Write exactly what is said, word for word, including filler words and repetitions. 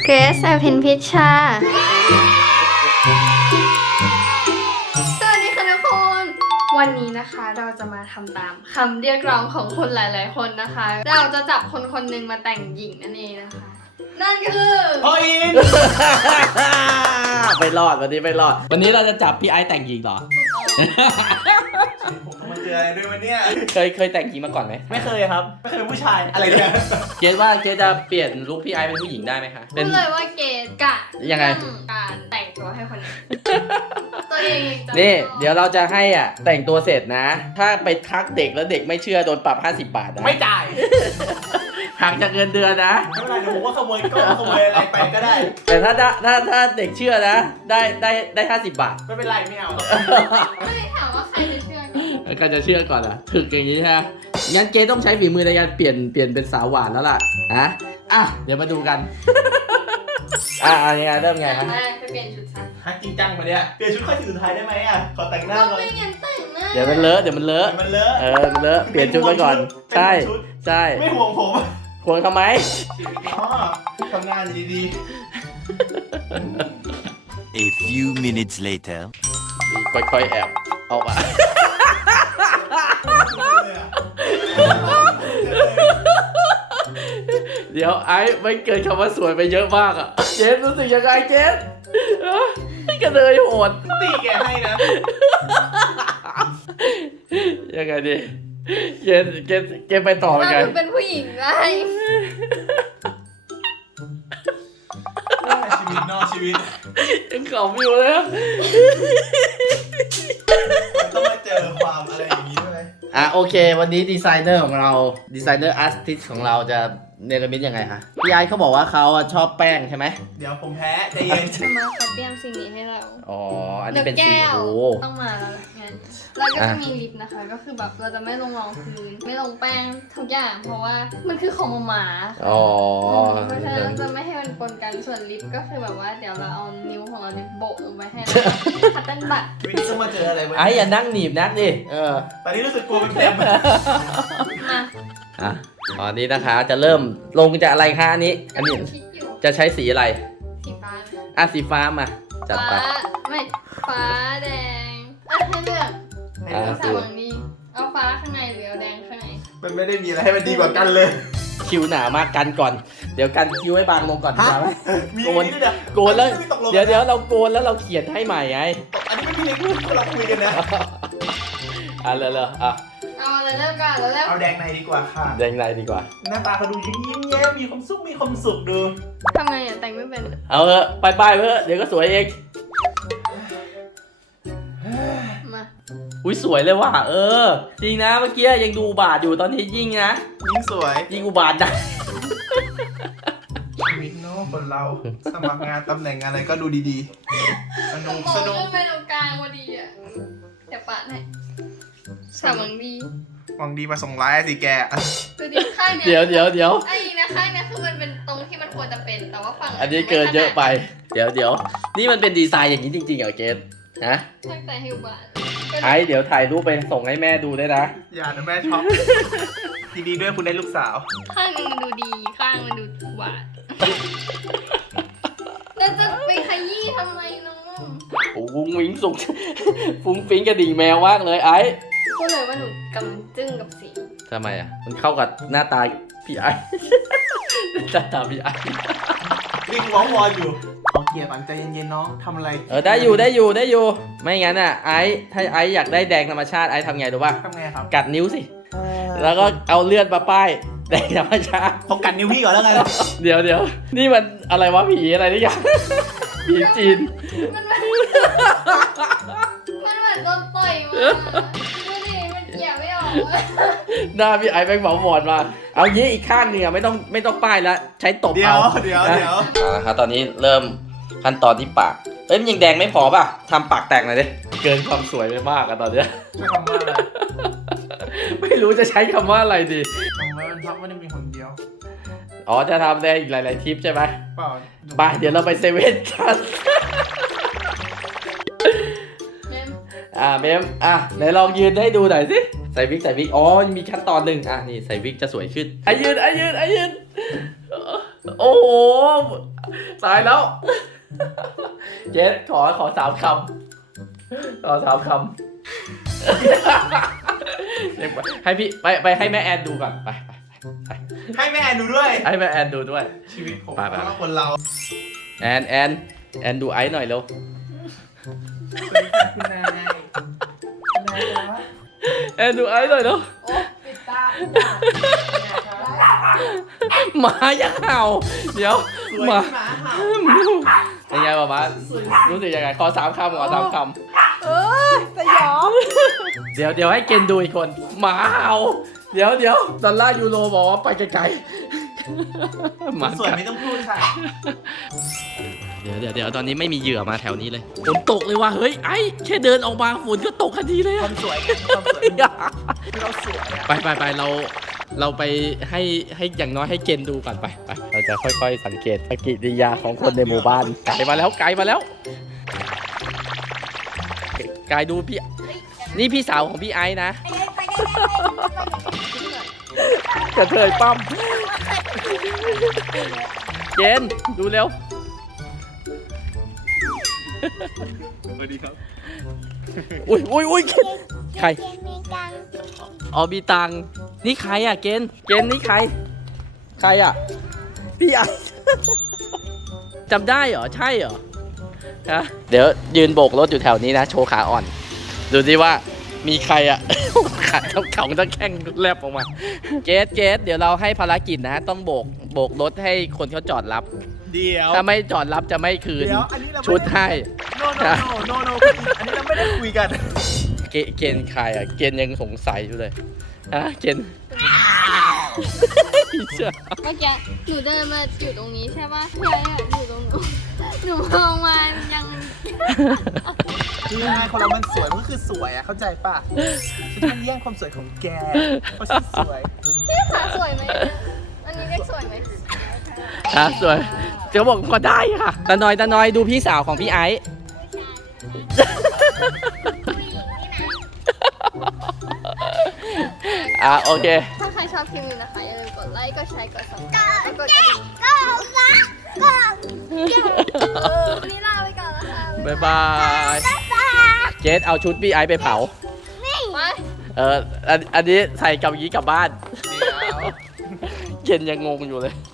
เกรซอภินพิชชาสวัสดีค่ะทุกคนวันนี้นะคะเราจะมาทำตามคำเรียกร้องของคนหลายๆคนนะคะ เราจะจับคนคนหนึ่งมาแต่งหญิงนั่นเองนะคะนั่นคือพ่ออินไม่รอดวันนี้ไม่รอดวันนี้เราจะจับพี่ไอซ์แต่งหญิงเหรอผมมาเจออะไรด้วยวันเนี้ยเคยเคยแต่งหญิงมาก่อนไหมไม่เคยครับไม่เคยเป็นผู้ชายอะไรเนี่ยเกรซว่าเกรซจะเปลี่ยนลุคพี่ไอซ์เป็นผู้หญิงได้ไหมคะพูดเลยว่าเกรซกะยังไงการแต่งตัวให้คนอื่นตัวเองจะนี่เดี๋ยวเราจะให้อ่ะแต่งตัวเสร็จนะ ถ้าไปทักเด็กแล้วเด็กไม่เชื่อโดนปรับห้าสิบบาทนะไม่จ่ายหักจากเงินเดือนนะไม่เป็นไรเดี๋ยวผมว่าขโมยก็ขโมยอะไรไปก็ได้แต่ถ้าถ้าถ้าถ้าเด็กเชื่อนะ ได้ได้ได้ห้าสิบบาทไม่เป็นไรไม่เอาไม่ได้ถามว่าใครจะเชื่อกันก็จะเชื่อก่อนอ่ะถึกอย่างนี้ใช่ไหมงั้นเกรซต้องใช้ฝีมือในการเปลี่ยนเปลี่ยนเป็นสาวหวานแล้วล่ะอ่ะอ่ะเดี๋ยวมาดูกัน อ่ะอ่ะยังไงเริ่มไงฮะแรกไปเปลี่ยนชุดซะฮักจริงจังมาเนี่ยเปลี่ยนชุดค่อยสีสุดท้ายได้ไหมอ่ะขอแต่งหน้าก็ก่อนไม่งั้นแต่งหน้าเดี๋ยวมันเลอะเดี๋ยวมันเลอะมันเลอะเออมันเลอะเปลี่ยนชุดไปก่อนใช่ใช่ไม่ห่วงผมควรทำไมชีวิตอ๋อทำงานดี A few minutes later. ค่อยๆแอบออกมา เดี๋ยวไอ้ไม่เกินคำว่าสวยไปเยอะมากอ่ะเจนรู้สึกยังไงเจนกระเทยโหดๆตีแกให้นะยังไงดีเจนเจนเจนไปต่อยังไงหนูเป็นผู้หญิงได้ชีวิตนอกชีวิตยังขำอยู่เลยอะต้องมาเจอความอะไรอย่างนี้ด้วยอ่ะโอเค วันนี้ดีไซเนอร์ของเราดีไซเนอร์อาร์ติสของเราจะเนรมิตยังไงคะพี่ไอซ์เขาบอกว่าเขาอะชอบแป้งใช่ไหมเดี๋ยวผมแพ้ใจเย็นจะมาเขาเตรียมสิ่งนี้ให้เราอ๋ออันนี้เป็นสีแก้วโอ้ต้องมาแล้วงั้นแล้วก็อ่ะจะมีลิปนะคะ ก็คือแบบเราจะไม่ลงรองพื้นไม่ลงแป้งทุกอย่างเพราะว่ามันคือของหมาค่ะอ๋อเพราะฉะนั้นจะไม่ให้มันปนกันส่วนลิปก็คือแบบว่าเดี๋ยวเราเอานิ้วของเราเนี่ยโบกลงไปให้คัตเติ้ลบัตชีวิตต้องมาเจออะไรวะไอ้อย่านั่งหนีบนักดิเออตอนนี้รู้สึกกลัวเป็นเต็มมาอ่ะตอนนี้นะคะจะเริ่มลงจากอะไรคะอันนี้อันนี้คิดอยู่จะใช้สีอะไรสีฟ้าอ่ะสีฟ้ามาจัดไปฟ้าไม่ฟ้าแดงอ่ะให้เลือกอ่ะสาวังนี้เอาฟ้าข้างในหรือเอาแดงข้างในมันไม่ได้มีอะไรให้มันดีกว่ากันเลยคิวหนามากกันก่อน เดี๋ยวกันคิวให้บางลงก่อนดีกว่าไหมมีโกนนี่ด้วยนะโกนแล้วไม่ตกลงเดี๋ยวเดี๋ยวเราโกนแล้วเราเขียนให้ใหม่ไงอันนี้ไม่มีเล็กพูดเราคุยกันนะอ่ะเลยเลยอ่ะเอาเลยเริ่มก่อนแล้วเริ่มเอาแดงในดีกว่าค่ะแดงในดีกว่าหน้าตาเขาดูยิ้มยิ้มแย้มมีความสุขมีความสุขดูทำไงอ่ะแต่งไม่เป็นเอาเถอะไปไปเพื่อะเดี๋ยวก็สวยเองมาอุ้ยสวยเลยว่ะเออ จริงนะเมื่อกี้ยังดูอุบาทอยู่ตอนนี้ยิ่งนะยิ่งสวยยิ่งอุบาทนะชีวิตเนาะคนเราสมัครงานตำแหน่งอะไรก็ดูดีๆสนุกมอสงนุกขึ้นไปตรงกลางพอดีอ่ะเดี๋ยวปะให้สาวังดีหวังดีมาส่งไลน์สิแกดูดิข้างเนี้ยเดี๋ยวเดี๋ยวเดี๋ยวไอ้นะข้างเนี้ยคือมันเป็นตรงที่มันควรจะเป็นแต่ว่าฝั่งอันนี้เกินเยอะไป เดี๋ยวเดี๋ยวนี่มันเป็นดีไซน์อย่างนี้จริงๆเหรอเกณฑ์ฮะตั้งใจให้อุบาทไอ้เดี๋ยวถ่ายรูปไปส่งให้แม่ดูด้วยนะอย่านะแม่ช็อปยินดีด้วยคุณได้ลูกสาวข้างหนึงมันดูดีข้างมันดูอุบาทแล้วจะไปขยี้ทำไมน้องโอ้ฟุ้งฟิ้งสุก ฟุ้งฟิ้งกระดิ่งแมวมากเลยไอ้พูดเลยว่าหนูกำลังจึ้งกับสีทำไมอ่ะมันเข้ากับหน้าตาพี่ไอ้ หน้าตาพี่ไอ้ลิงร้องวอนอยู่ขอเกียร์ก่อนใจเย็นๆน้องทำอะไรเออได้อยู่ได้อยู่ได้อยู่ ไม่งั้นอ่ะไอ้ถ้าไอ้อยากได้แดงธรรมชาติไอ้ทำไงรู้ป่ะทำไงครับกัดนิ้วสิ แล้วก็เอาเลือดมาป้ายแดงธรรมชาติพบกันนิ้วพี่ก่อนแล้วไงเดี๋ยวเดี๋ยวนี่มันอะไรวะผีอะไรนี่ยัง ผีจีนมันมันมันเหมือนโดนต่อยมาดูดิมันเกี่ยวไม่ออกเลยหน้าพี่ไอ้แบงค์หมอหมอนมา เอางี้อีกข้างหนึงอ่ะไม่ต้องไม่ต้องป้ายแล้วใช้ตบเดี๋ยเอาวเดี๋ยวเดี๋ยวเอาละครับตอนนี้เริ่มขั้นตอนที่ปากเอ้ยมันยังแดงไม่พอป่ะทำปากแตกหน่อยดิเกินความสวยไปมากอะตอนเนี้ยใช้คำว่าอะไรไม่รู้จะใช้คำว่าอะไรดีคำว่ามันพักไม่ได้มีคนเดียวอ๋อจะทำได้อีกหลายๆทริปใช่ไหมเปล่าไปเดี๋ยวเราไปเซเว่นกันเมมอ่าเมมอ่ะไหนลองยืนให้ดูหน่อยสิใส่วิกใส่วิกอ๋อมีขั้นตอนหนึ่งอ่ะนี่ใส่วิกจะสวยขึ้นอ่ะยืนอ่ะยืนอ่ะยืนโอ้โหตายแล้ว เจสขอขอสามคำขอสามคำ ให้พี่ไปไปให้แม่แอนดูก่อนไปไปไปให้แม่ดูด้วยให้แม่แอนดูด้วยชีวิตผมไปไปเพราะว่าคนเราแอนแอนแอนดูไอซ์หน่อยเร็วคุณนายคุณนายครับแอนดูไอซ์หน่อยเร็วโอ้ปิดตาหมายังเห่าเดี๋ยวสวยหมาที่หมาเห่าเป็นไงบ้างมารู้สึกยังไงขอสามคำขอสามคเออสยองำเดี๋ยวเดี๋ยวให้เกณฑ์ดูอีกคนหมาเห่าเดี๋ยวเดี๋ยวดอลลาร์ยูโรบอกว่าไปไกลๆหมาสวยกัดไม่ต้องพูดค่ะเดี๋ยวเดี๋ยวเดี๋ยวตอนนี้ไม่มีเหยื่อมาแถวนี้เลยฝนตกเลยว่ะเฮ้ยไอ้แค่เดินออกมาฝนก็ตกทันทีเลยคอะวามสวยไงความสวยคือเราสวยอะไปไปไปเราเราไปให้ให้อย่างน้อยให้เกณฑ์ดูก่อนไปไปเราจะค่อยๆสังเกตปฏิกิริยาของคนในหมู่บ้านไกลมาแล้วไกลมาแล้วไกลดูพี่นี่พี่สาวของพี่ไอ้นะกระเทยปั้มเจนดูเร็วสวัสดีครับอุ้ยอุ้ยอุ้ยใครเกมมีกังอ๋อมีตังค์นี่ใครอ่ะเกณฑ์เกณฑ์นี่ใคร ใครอ่ะ พี่ไอ จำได้เหรอ ใช่เหรอฮะเดี๋ยวยืนโบกรถอยู่แถวนี้นะ โชว์ขาอ่อน ดูสิว่ามีใครอ่ะ ขาต้องเขาต้องแข้งแลบออกมา เกสเกสเดี๋ยวเราให้ภารกิจนะ ต้องโบกโบกรถให้คนเขาจอดรับเดี๋ยวถ้าไม่จอดรับจะไม่คืนเดี๋ยวอันนี้เราชุดให้โนโนโนโนโนอันนี้เราไม่ได้คุยกันเกเกณฑ์ใครอ่ะ เกณฑ์ยังสงสัยอยู่เลยฮะเกณฑ์เมื่อกี้หนูเดินมาอยู่ตรงนี้ใช่ป่ะพี่ไอ้อะอยู่ตรงนู้นหนูมองมายังคือยังไงคนเรามันสวยมันก็คือสวยอะเข้าใจป่ะฉันจะไม่แย่งความสวยของแกเพราะฉันสวยพี่ขาสวยไหมอันนี้เรียกสวยไหมฮะสวยเดี๋ยวบอกก็ได้ค่ะตาน้อยตาน้อยดูพี่สาวของพี่ไอซ์ อ่ะโอเคถ้าใครชอบคลิปนี้นะคะอย่าลืมกดไลค์กดแชร์กดซับสไครต์และกดกระดิ่งก็รักก็วันนี้ลาไปก่อนแล้วค่ะบ๊ายบายตาเจสเอาชุดพี่ไอซ์ไปเผาไปเอออันอันนี้ใส่กับยี้กลับบ้านเดี๋ยวเกณฑ์ยังงงอยู่เลย